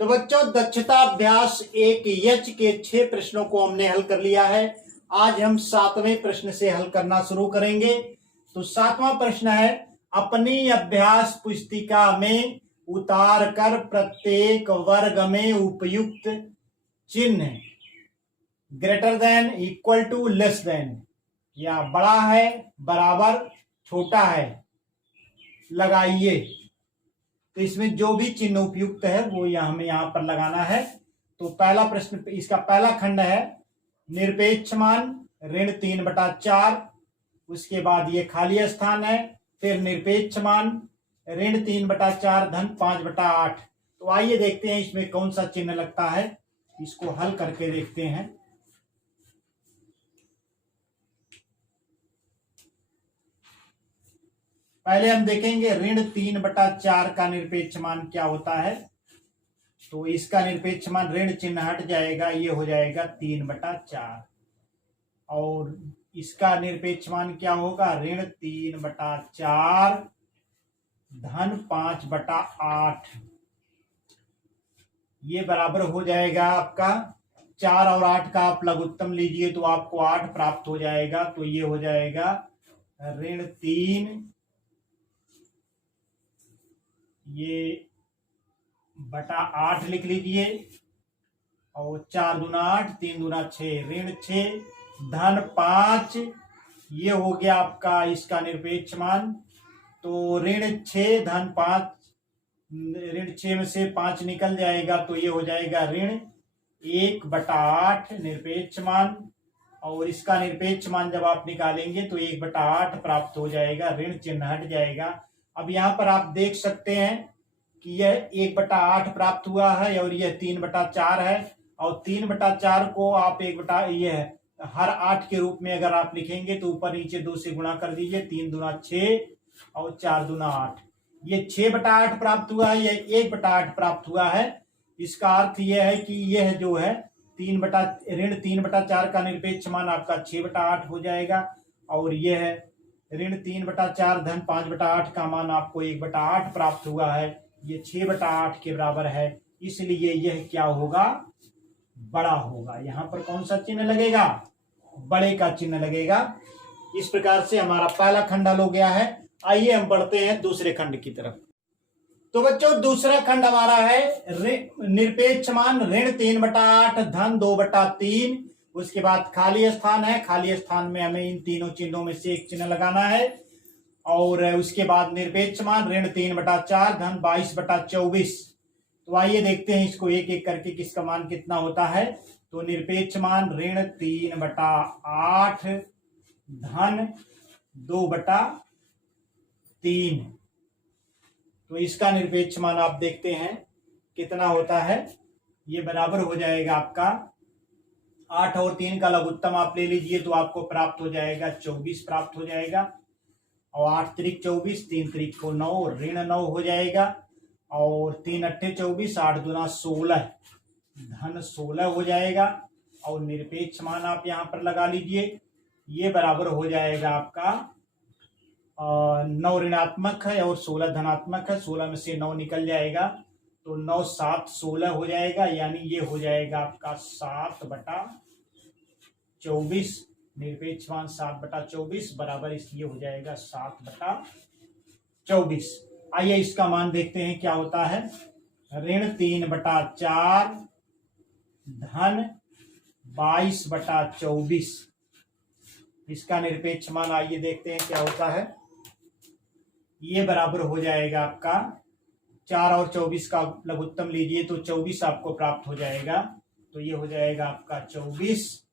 तो बच्चों, दक्षता अभ्यास एक यच के 6 प्रश्नों को हमने हल कर लिया है। आज हम 7वें प्रश्न से हल करना शुरू करेंगे। तो 7वां प्रश्न है, अपनी अभ्यास पुस्तिका में उतार कर प्रत्येक वर्ग में उपयुक्त चिन्ह greater than, equal to, less than या बड़ा है, बराबर, छोटा है लगाइए। तो इसमें जो भी चिन्ह उपयुक्त है वो हमें यहां पर लगाना है। तो पहला प्रश्न, इसका पहला खंड है निरपेक्ष मान ऋण 3/4। उसके बाद ये खाली स्थान है। फिर निरपेक्ष मान ऋण 3/4 धन 5/8। तो आइए देखते हैं इसमें कौन सा चिन्ह लगता है, इसको हल करके देखते हैं। पहले हम देखेंगे ऋण 3/4 का निरपेक्ष मान क्या होता है। तो इसका निरपेक्ष मान ऋण चिन्ह हट जाएगा, ये हो जाएगा 3/4। और इसका निरपेक्ष मान क्या होगा, ऋण 3/4 धन 5/8। ये बराबर हो जाएगा आपका 4 और 8 का आप लघुत्तम लीजिए तो आपको 8 प्राप्त हो जाएगा। तो ये हो जाएगा ऋण 3 ये बटा 8 लिख लीजिए। और 4 दूना 8, 3 दूना 6, ऋण 6 धन 5। ये हो गया आपका इसका निरपेक्ष मान। तो ऋण 6 धन 5, ऋण 6 में से 5 निकल जाएगा तो ये हो जाएगा ऋण 1/8 निरपेक्ष मान। और इसका निरपेक्ष मान जब आप निकालेंगे तो 1/8 प्राप्त हो जाएगा, ऋण चिन्ह हट जाएगा। अब यहाँ पर आप देख सकते हैं कि यह 1/8 प्राप्त हुआ है और यह 3/4 है। और 3/4 को आप हर 8 के रूप में अगर आप लिखेंगे तो ऊपर नीचे 2 से गुणा कर दीजिए। 3 दूना 6 और 4 दूना 8। ये 6/8 प्राप्त हुआ है, यह 1/8 प्राप्त हुआ है। इसका अर्थ यह है कि यह जो है ऋण 3/4 का निरपेक्ष मान आपका 6/8 हो जाएगा। और यह ऋण 3/4 धन 5/8 का मान आपको 1/8 प्राप्त हुआ है। ये 6/8 के बराबर है, इसलिए यह क्या होगा, बड़ा होगा। यहां पर कौन सा चिन्ह लगेगा, बड़े का चिन्ह लगेगा। इस प्रकार से हमारा पहला खंड हल हो गया है। आइए हम बढ़ते हैं दूसरे खंड की तरफ। तो बच्चों, दूसरा खंड हमारा है निरपेक्ष मान ऋण 3/8 धन 2/3। उसके बाद खाली स्थान है, खाली स्थान में हमें इन तीनों चिन्हों में से एक चिन्ह लगाना है। और उसके बाद निरपेक्ष मान ऋण 3/4 धन 22/24। तो आइए देखते हैं इसको एक एक करके किसका मान कितना होता है। तो निरपेक्ष मान ऋण 3/8 धन 2/3। तो इसका निरपेक्ष मान आप देखते हैं कितना होता है। ये बराबर हो जाएगा आपका 8 और 3 का लघुत्तम आप ले लीजिए तो आपको प्राप्त हो जाएगा 24 प्राप्त हो जाएगा। और 8 त्रिक 24, 3 त्रिक को 9, ऋण 9 हो जाएगा। और 3 अट्ठे 24, 8 दूना 16 धन 16 हो जाएगा। और निरपेक्ष मान आप यहाँ पर लगा लीजिए, ये बराबर हो जाएगा आपका 9 ऋणात्मक है और 16 धनात्मक है। 16 में से 9 निकल जाएगा तो 9 7 16 हो जाएगा, यानी ये हो जाएगा आपका 7/24। निरपेक्ष मान 7/24 बराबर, इसलिए हो जाएगा 7/24। आइए इसका मान देखते हैं क्या होता है। ऋण 3/4 धन 22/24। इसका निरपेक्ष मान आइए देखते हैं क्या होता है। ये बराबर हो जाएगा आपका 4 और 24 का लघुत्तम लीजिए तो 24 आपको प्राप्त हो जाएगा। तो ये हो जाएगा आपका 24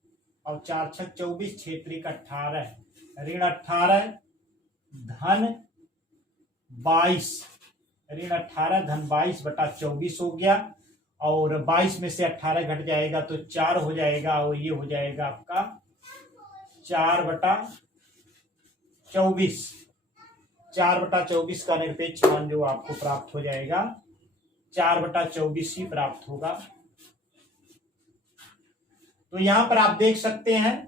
और 4 6 24, 6 त्रिक 18, ऋण 18 धन 22, ऋण 18 धन 22/24 हो गया। और 22 में से 18 घट जाएगा तो 4 हो जाएगा। और ये हो जाएगा आपका 4/24। 4/24 का निरपेक्ष मान जो आपको प्राप्त हो जाएगा 4/24 ही प्राप्त होगा। तो यहां पर आप देख सकते हैं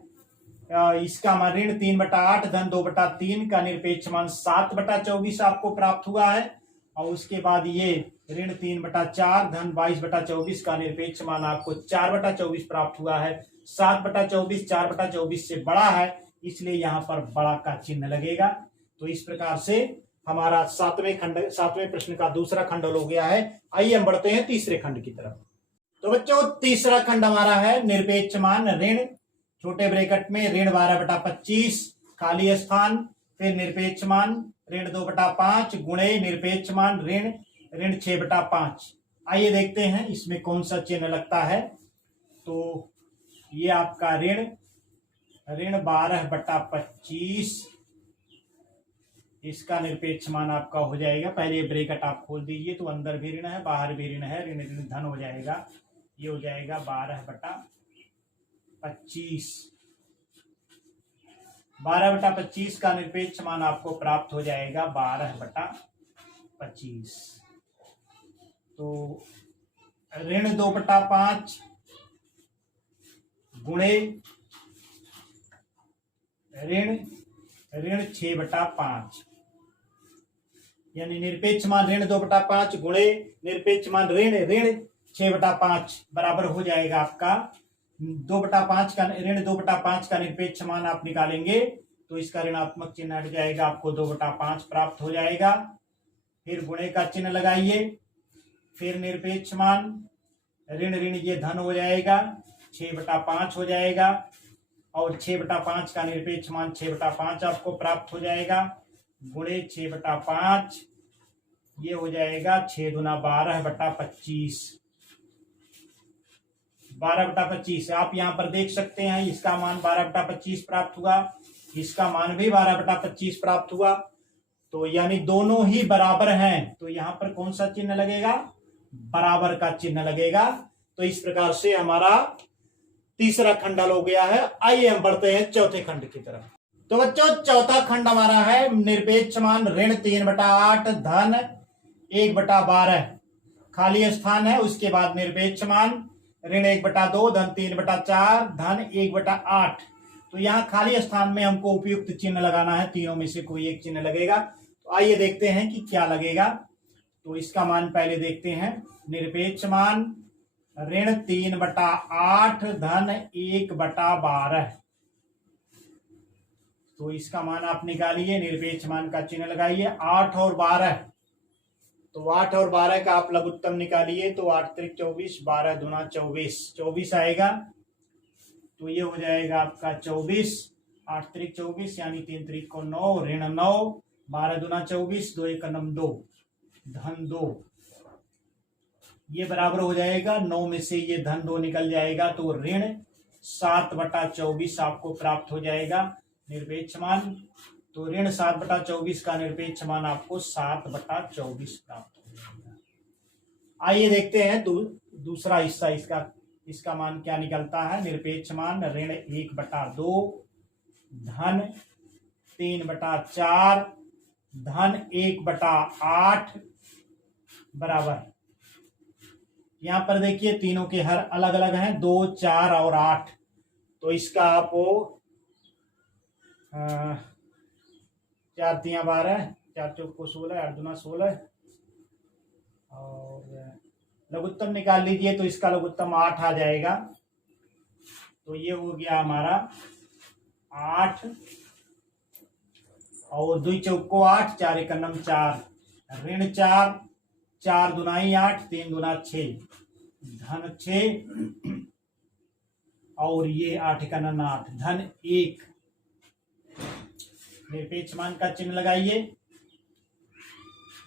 इसका मान ऋण 3/8 धन 2/3 का निरपेक्ष मान 7/24 आपको प्राप्त हुआ है। और उसके बाद ये ऋण 3/4 धन 22/24 का निरपेक्ष मान आपको 4/24 प्राप्त हुआ है। 7/24 4/24 से बड़ा है, इसलिए यहाँ पर बड़ा का चिन्ह लगेगा। तो इस प्रकार से हमारा सातवें प्रश्न का दूसरा खंड हो गया है। आइए हम बढ़ते हैं तीसरे खंड की तरफ। तो बच्चों तीसरा खंड हमारा है निरपेक्ष मान ऋण, छोटे ब्रैकेट में ऋण 12/25 खाली स्थान, फिर निरपेक्ष मान ऋण 2/5 गुणे निरपेक्ष मान ऋण 6/5। आइए देखते हैं इसमें कौन सा चिन्ह लगता है। तो ये आपका ऋण 12/25, इसका निरपेक्ष मान आपका हो जाएगा। पहले ब्रैकेट आप खोल दीजिए, तो अंदर भी ऋण है बाहर भी ऋण है, ऋण ऋण धन हो जाएगा। ये हो जाएगा 12/25। 12/25 का निरपेक्ष मान आपको प्राप्त हो जाएगा 12/25। तो ऋण 2/5 गुणे ऋण 6/5, यानी निरपेक्ष मान ऋण 2/5 गुणे निरपेक्ष मान ऋण 6/5 बराबर हो जाएगा आपका 2/5 का ऋण 2/5 का निरपेक्ष मान आप निकालेंगे तो इसका ऋणात्मक चिन्ह हट जाएगा, आपको 2/5 प्राप्त हो जाएगा। फिर गुणे का चिन्ह लगाइए, फिर निरपेक्ष मान ऋण ये धन हो जाएगा 6/5 हो जाएगा, और 6/5 का निरपेक्ष मान 6/5 आपको प्राप्त हो जाएगा, गुणे 6/5 ये हो जाएगा 6 दूना 12/25। 12/25 आप यहां पर देख सकते हैं, इसका मान 12/25 प्राप्त हुआ, इसका मान भी 12/25 प्राप्त हुआ। तो यानी दोनों ही बराबर हैं, तो यहां पर कौन सा चिन्ह लगेगा? बराबर का चिन्ह लगेगा। तो इस प्रकार से हमारा तीसरा खंड हल हो गया है। आइए हम बढ़ते हैं चौथे खंड की तरफ। तो बच्चों चौथा खंड हमारा है निरपेक्ष मान ऋण 3/8 धन 1/12 खाली स्थान है, उसके बाद निरपेक्ष मान ऋण 1/2 धन 3/4 धन 1/8। तो यहाँ खाली स्थान में हमको उपयुक्त चिन्ह लगाना है, तीनों में से कोई एक चिन्ह लगेगा। तो आइए देखते हैं कि क्या लगेगा। तो इसका मान पहले देखते हैं। निरपेक्ष मान ऋण 3/8 धन 1/12। तो इसका मान आप निकालिए, निरपेक्ष मान का चिन्ह लगाइए। 8 और 12, तो 8 और 12 का आप लघुत्तम निकालिए, तो 8 त्रिक 24 12 दूना 24 आएगा। तो ये हो जाएगा आपका 24, 8 त्रिक 24 यानी 3 त्रिक को 9 ऋण 9 12 दूना 24 2 1 2 धन 2, ये बराबर हो जाएगा 9 में से ये धन 2 निकल जाएगा, तो ऋण 7/24 आपको प्राप्त हो जाएगा निरपेक्ष मान। तो ऋण 7/24 का निरपेक्ष मान आपको 7/24 प्राप्त हो जाएगा। आइए देखते हैं दूसरा हिस्सा इसका मान क्या निकलता है। निरपेक्ष मान ऋण 1/2 धन 3/4 धन 1/8 बराबर। यहां पर देखिए तीनों के हर अलग अलग हैं, 2 4 और 8। तो इसका आपको 4 3 12 4 चौक को 16 8 दूना 16 और लघुत्तम निकाल लीजिए, तो इसका लघुत्तम 8 आ जाएगा। तो ये हो गया हमारा 8 और 2 चौक को 8 4 1 4 ऋण 4 4 दूनाई 8 3 दूना 6 धन 6 और ये 8 1 8 धन 1। निरपेक्ष मान का चिन्ह लगाइए,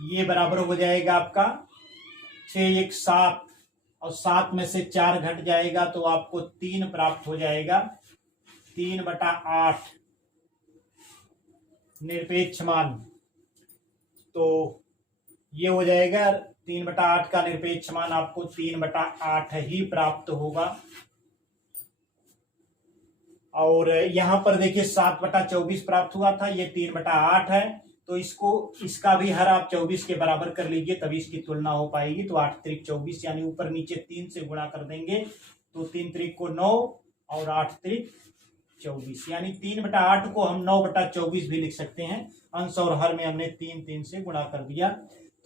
ये बराबर हो जाएगा आपका 6 1 7 और 7 में से 4 घट जाएगा तो आपको 3 प्राप्त हो जाएगा। 3/8 निरपेक्ष मान, तो ये हो जाएगा 3/8 का निरपेक्ष मान आपको 3/8 ही प्राप्त होगा। और यहां पर देखिए 7/24 प्राप्त हुआ था, ये 3/8 है, तो इसका भी हर आप 24 के बराबर कर लीजिए, तभी इसकी तुलना हो पाएगी। तो 8 त्रिक 24 यानी ऊपर नीचे 3 से गुणा कर देंगे, तो 3 त्रिक को 9 और 8 त्रिक 24 यानी 3/8 को हम 9/24 भी लिख सकते हैं। अंश और हर में हमने 3 3 से गुणा कर दिया।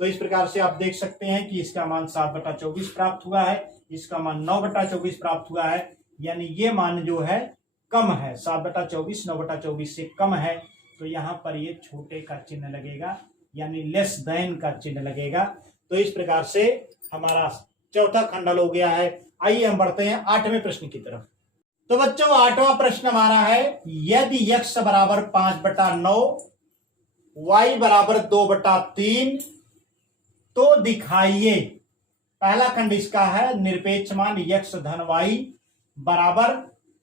तो इस प्रकार से आप देख सकते हैं कि इसका मान 7/24 प्राप्त हुआ है, इसका मान 9/24 प्राप्त हुआ है, यानी ये मान जो है कम है, 7/24 9/24 से कम है, तो यहाँ पर ये छोटे का चिन्ह लगेगा, यानी लेस देन का चिन्ह लगेगा। तो इस प्रकार से हमारा चौथा खंड हल हो गया है। आइए हम बढ़ते हैं 8वें प्रश्न की तरफ। तो बच्चों 8वां प्रश्न हमारा है, यदि x बराबर 5/9 y बराबर 2/3 तो दिखाइए। पहला खंड इसका है, निरपेक्ष मान x धन y बराबर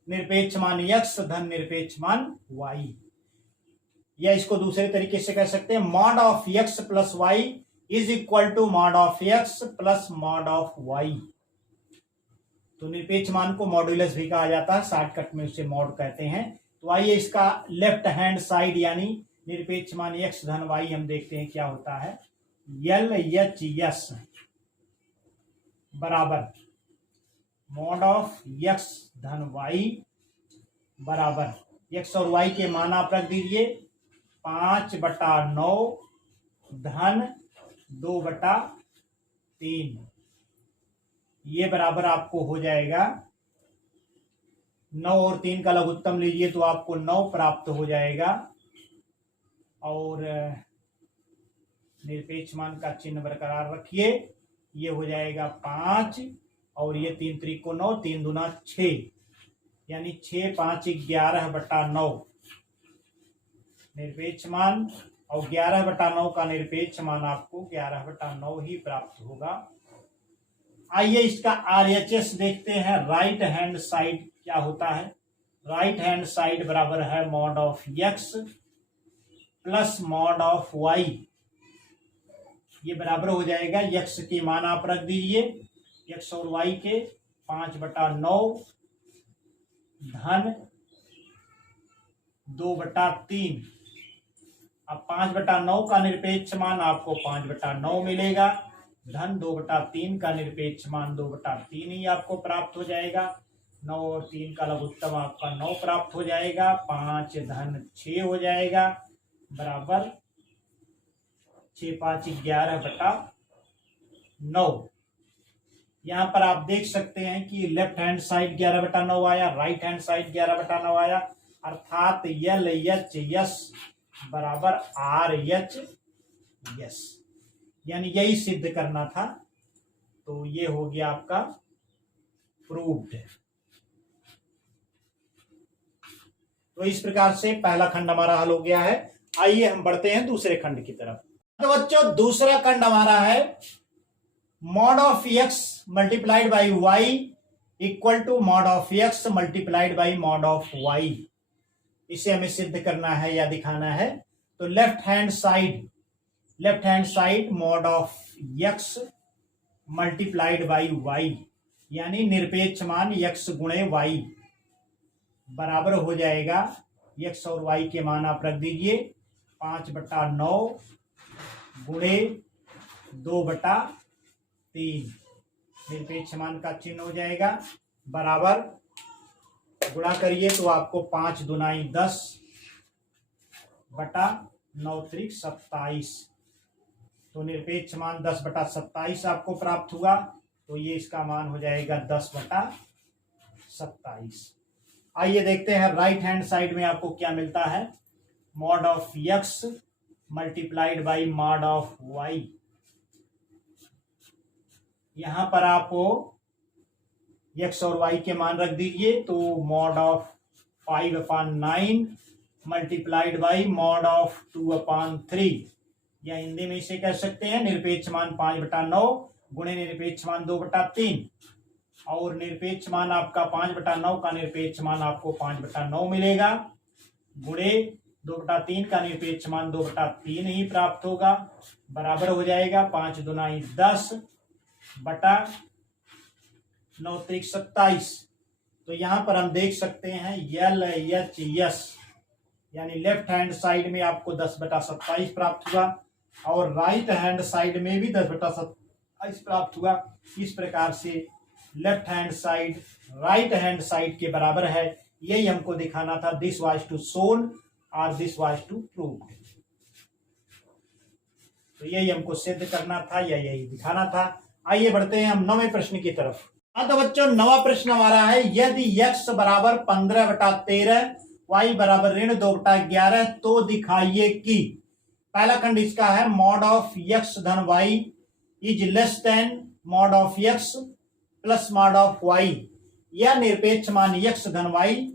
निरपेक्ष मान x धन निरपेक्ष मान y, या इसको दूसरे तरीके से कह सकते हैं mod of x plus y is equal to mod of x plus mod of y। तो निरपेक्ष मान को मॉड्यूलस भी कहा जाता है, शॉर्टकट में उसे मॉड कहते हैं। तो आइए इसका लेफ्ट हैंड साइड यानी निरपेक्ष मान x धन y हम देखते हैं क्या होता है। LHS बराबर मॉड ऑफ x धन y बराबर x और y के मान आप रख दीजिए 5/9 धन 2/3, ये बराबर आपको हो जाएगा 9 और 3 का लघुत्तम लीजिए तो आपको 9 प्राप्त हो जाएगा, और निरपेक्ष मान का चिन्ह बरकरार रखिए, ये हो जाएगा 5 और ये 3 त्रिको 9, 3 दूना 6, यानी 6 5 11/9 निरपेक्ष मान, और 11/9 का निरपेक्ष मान आपको 11/9 ही प्राप्त होगा। आइए इसका RHS देखते हैं, राइट हैंड साइड क्या होता है। राइट हैंड साइड बराबर है mod of x plus mod of y, ये बराबर हो जाएगा x के मान आप रख दीजिए x और y के 5/9 धन 2/3। अब 5/9 का निरपेक्ष मान आपको 5/9 मिलेगा, धन 2/3 का निरपेक्ष मान 2/3 ही आपको प्राप्त हो जाएगा। 9 और 3 का लघुत्तम आपका 9 प्राप्त हो जाएगा, 5 धन 6 हो जाएगा बराबर 6 5 11/9। यहाँ पर आप देख सकते हैं कि लेफ्ट हैंड साइड 11/9 आया, राइट हैंड साइड 11/9 आया, अर्थात LHS बराबर RHS, यानी यही सिद्ध करना था। तो ये हो गया आपका प्रूव्ड। तो इस प्रकार से पहला खंड हमारा हल हो गया है। आइए हम बढ़ते हैं दूसरे खंड की तरफ। तो बच्चों दूसरा खंड हमारा है mod of x multiplied by y equal to mod of x multiplied by mod of y। इसे हमें सिद्ध करना है या दिखाना है। तो left hand side mod of x multiplied by y, यानी निरपेक्ष मान x गुणे y बराबर हो जाएगा, x और y के मान आप रख दीजिए 5/9 गुणे 2/3, निरपेक्ष मान का चिन्ह हो जाएगा बराबर, गुणा करिए तो आपको 5 दूनाई 10 बटा 9 त्रिक 27, तो निरपेक्ष मान 10/27 आपको प्राप्त हुआ। तो ये इसका मान हो जाएगा 10/27। आइए देखते हैं राइट हैंड साइड में आपको क्या मिलता है। Mod of x multiplied by mod of y, यहां पर आपको x और y के मान रख दीजिए तो mod of 5/9 multiplied by mod of 2/3, या हिंदी में इसे कह सकते हैं निरपेक्ष मान 5/9 गुणे निरपेक्ष मान 2/3, और निरपेक्ष मान आपका 5/9 का निरपेक्ष मान आपको 5/9 मिलेगा, गुणे 2/3 का निरपेक्ष मान 2/3 ही प्राप्त होगा, बराबर हो जाएगा 5 दूनाई 10 बटा 9 त्रिक 27। तो यहां पर हम देख सकते हैं LHS, यानी लेफ्ट हैंड साइड में आपको 10/27 प्राप्त हुआ और राइट हैंड साइड में भी 10/27 प्राप्त हुआ। इस प्रकार से left hand side right hand side के बराबर है, यही हमको दिखाना था। दिस वाज टू शोन और दिस वाज टू प्रूव्ड। तो तो यही हमको सिद्ध करना था या यही दिखाना था। आइए बढ़ते हैं हम 9वें प्रश्न की तरफ। हाँ तो बच्चों 9वां प्रश्न हमारा है, यदि x बराबर 15/13 y बराबर -2/11 तो दिखाइए कि, पहला खंड इसका है मॉड ऑफ x धन y is less than mod of x plus mod of y, या निरपेक्ष मान x धन y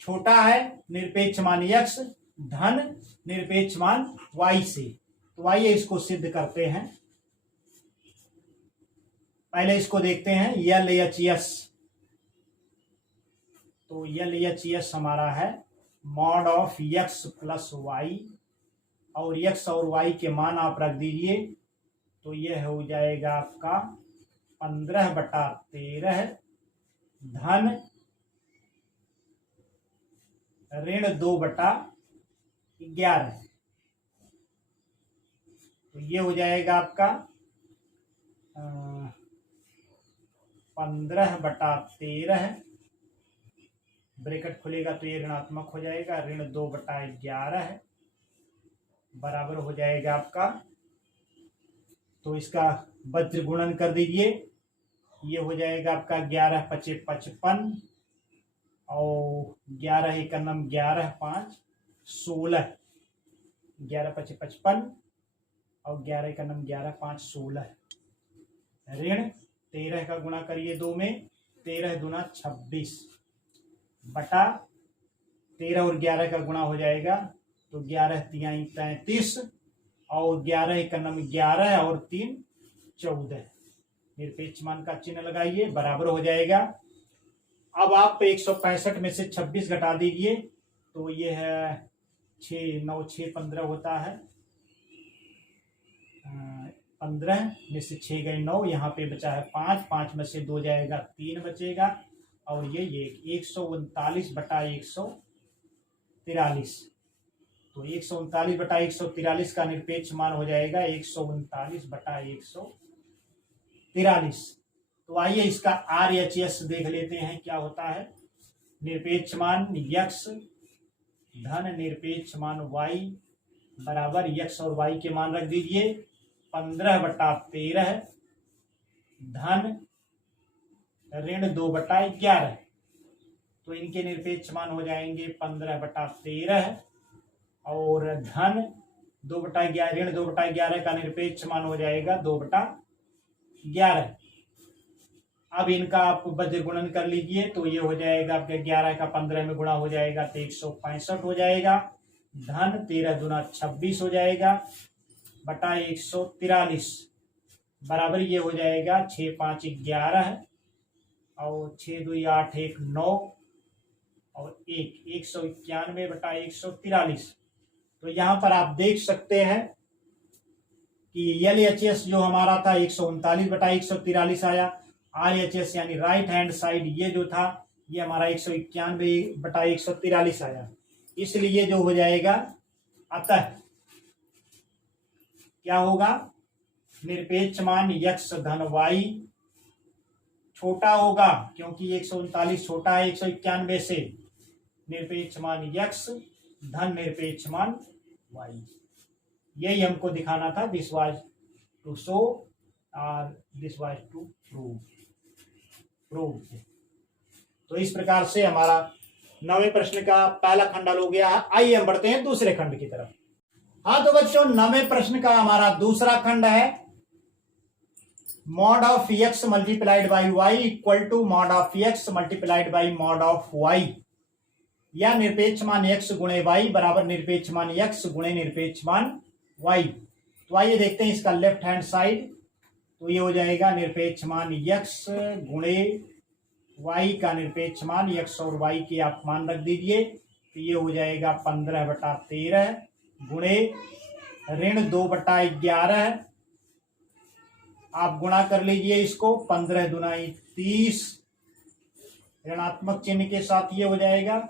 छोटा है निरपेक्ष मान x धन निरपेक्ष मान y से। तो आइए इसको सिद्ध करते हैं। पहले इसको देखते हैं LHS। तो LHS हमारा है mod of x plus y, और x और y के मान आप रख दीजिए, तो यह हो जाएगा आपका 15/13 धन -2/11। तो ये हो जाएगा आपका 15/13, ब्रैकेट खुलेगा तो ये ऋणात्मक हो जाएगा, -2/11 बराबर हो जाएगा आपका, तो इसका वज्र गुणन कर दीजिए, ये हो जाएगा आपका 11×5 = 55, और 11×1 = 11, 5 16, 11×5 = 55, और 11×1 = 11, 5 16, ऋण 13 का गुणा करिए 2 में, 13 दूना 26 बटा 13 और 11 का गुणा हो जाएगा, तो 11×3 = 33, और 11×1 = 11, और 3 14, निरपेक्ष मान का चिन्ह लगाइए, बराबर हो जाएगा। अब आप 165 में से 26 घटा दीजिए, तो ये है 6 9 6 15 होता है, 15 में से 6 गए 9, यहाँ पे बचा है 5, 5 में से 2 जाएगा 3 बचेगा, और ये 139/143। तो 139/143 का निरपेक्ष मान हो जाएगा 139/143। तो आइए इसका RHS देख लेते हैं क्या होता है। निरपेक्ष मान x धन निरपेक्ष मान y बराबर x और y के मान रख दीजिए, 15/13 धन -2/11। तो इनके निरपेक्ष मान हो जाएंगे 15/13, और धन 2/11, -2/11 का निरपेक्ष मान हो जाएगा 2/11। अब इनका आप वज्र गुणन कर लीजिए, तो ये हो जाएगा आपके 11 का 15 में गुणा हो जाएगा तो 165 हो जाएगा, धन 13 दूना 26 हो जाएगा बटा 143, बराबर ये हो जाएगा 6 5 11, और 6 2 8 1 9, और 191/143। तो यहाँ पर आप देख सकते हैं कि LHS जो हमारा था 139/143 आया, RHS यानी राइट हैंड साइड ये जो था ये हमारा 191/143 आया। इसलिए जो हो जाएगा, अतः क्या होगा, निरपेक्ष मान x धन y छोटा होगा, क्योंकि 139 छोटा है 191 से, निरपेक्ष मान x धन निरपेक्ष मान y। यही हमको दिखाना था। दिस वाज टू शो और दिस वाज टू प्रूव। तो इस प्रकार से हमारा 9वें प्रश्न का पहला खंड हल हो गया है। आइए हम बढ़ते हैं दूसरे खंड की तरफ। हाँ तो बच्चों 9वें प्रश्न का हमारा दूसरा खंड है, mod of x multiplied by y equal to mod of x multiplied by mod of y, या निरपेक्ष मान x गुणे y बराबर निरपेक्ष मान x गुणे निरपेक्ष मान y। तो आइए देखते हैं इसका लेफ्ट हैंड साइड। तो ये हो जाएगा निरपेक्ष मान x गुणे y का निरपेक्ष मान x और y के आप मान रख दीजिए, तो ये हो जाएगा 15/13 गुणे -2/11। आप गुणा कर लीजिए इसको, 15 दूना 30, ऋणात्मक चिन्ह के साथ ये हो जाएगा,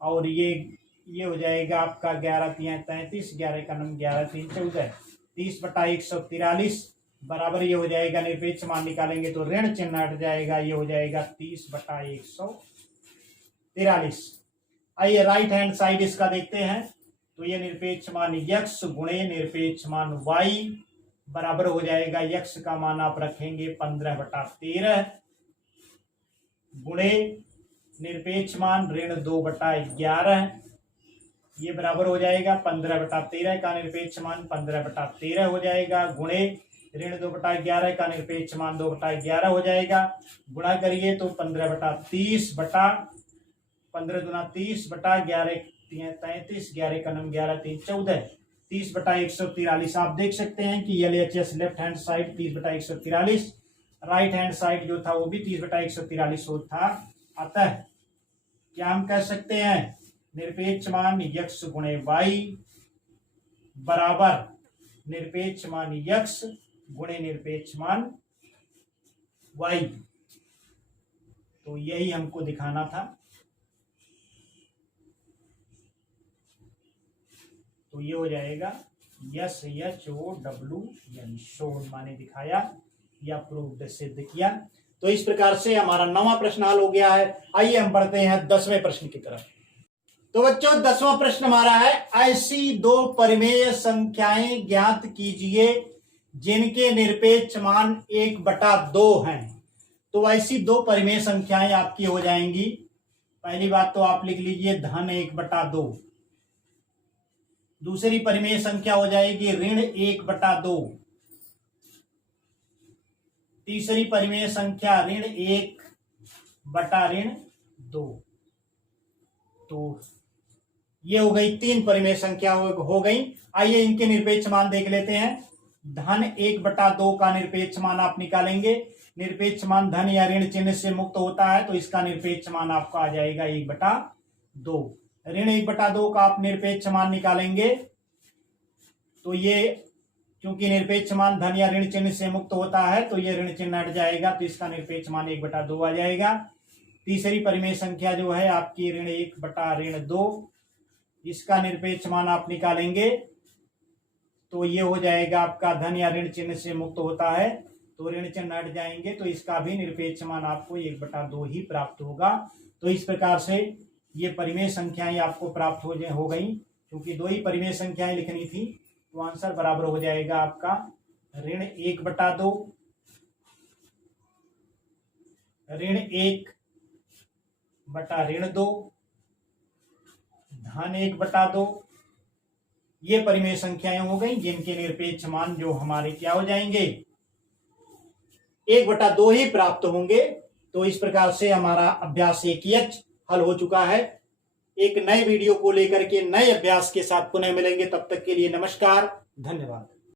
और ये हो जाएगा आपका 11×3 = 33, 11×1 = 11, 3 14, 30/143 बराबर ये हो जाएगा, निरपेक्ष मान निकालेंगे तो ऋण चिन्ह हट जाएगा, ये हो जाएगा 30/143। आइए राइट हैंड साइड इसका देखते हैं। तो ये निरपेक्ष मान x गुणे निरपेक्ष मान y बराबर हो जाएगा, x का मान आप रखेंगे 15/13 गुणे निरपेक्ष मान ऋण 2/11, ये बराबर हो जाएगा 15/13 का निरपेक्ष मान 15/13 हो जाएगा, गुणे ऋण 2/11 का निरपेक्ष मान 2/11 हो जाएगा। गुणा करिए तो 15/30 बटा 15 दूना 30/11 33, 11 का नम 11 3 14, 30/143। आप देख सकते हैं कि LHS left hand side 30/143, right hand side जो था वो भी 30/143 था। अतः क्या हम कह सकते हैं, निरपेक्ष मान x गुणे y बराबर निरपेक्ष मान x गुणे निरपेक्ष मान y। तो यही हमको दिखाना था। तो ये हो जाएगा SHOWN, शोड माने दिखाया या प्रूव्ड सिद्ध किया। तो इस प्रकार से हमारा 9वां प्रश्न हल हो गया है। आइए हम बढ़ते हैं 10वें प्रश्न की तरफ। तो बच्चों 10वां प्रश्न हमारा है, ऐसी दो परिमेय संख्याएं ज्ञात कीजिए जिनके निरपेक्ष मान 1/2 हैं। तो ऐसी दो परिमेय संख्याएं आपकी हो जाएंगी। पहली बात तो आप लिख लीजिए धन 1/2, दूसरी परिमेय संख्या हो जाएगी ऋण 1/2, तीसरी परिमेय संख्या ऋण 1/2। तो ये हो गई 3 परिमेय संख्या हो गई। आइए इनके निरपेक्ष मान देख लेते हैं। धन 1/2 का निरपेक्ष मान आप निकालेंगे। निरपेक्ष मान धन या ऋण चिन्ह से मुक्त होता है तो इसका निरपेक्ष मान आपका आ जाएगा 1/2। ऋण 1/2 का आप निरपेक्ष मान निकालेंगे तो ये क्योंकि निरपेक्ष मान धन या ऋण चिन्ह से मुक्त होता है तो ये ऋण चिन्ह हट जाएगा, तो इसका निरपेक्ष मान 1/2 आ जाएगा। तीसरी परिमेय संख्या जो है आपकी ऋण 1/2, इसका निरपेक्ष मान आप निकालेंगे तो ये हो जाएगा आपका धन या ऋण चिन्ह से मुक्त होता है तो ऋण चिन्ह हट जाएंगे, तो इसका भी निरपेक्ष मान आपको 1/2 ही प्राप्त होगा। तो इस प्रकार से ये परिमेय संख्याएं आपको प्राप्त हो गई। क्योंकि 2 ही परिमेय संख्याएं लिखनी थी तो आंसर बराबर हो जाएगा आपका ऋण 1/2, ऋण 1/2, धन 1/2। ये परिमेय संख्याएं हो गई जिनके निरपेक्ष मान जो हमारे क्या हो जाएंगे 1/2 ही प्राप्त होंगे। तो इस प्रकार से हमारा अभ्यास 1H हल हो चुका है। एक नए वीडियो को लेकर के नए अभ्यास के साथ पुनः मिलेंगे, तब तक के लिए नमस्कार, धन्यवाद।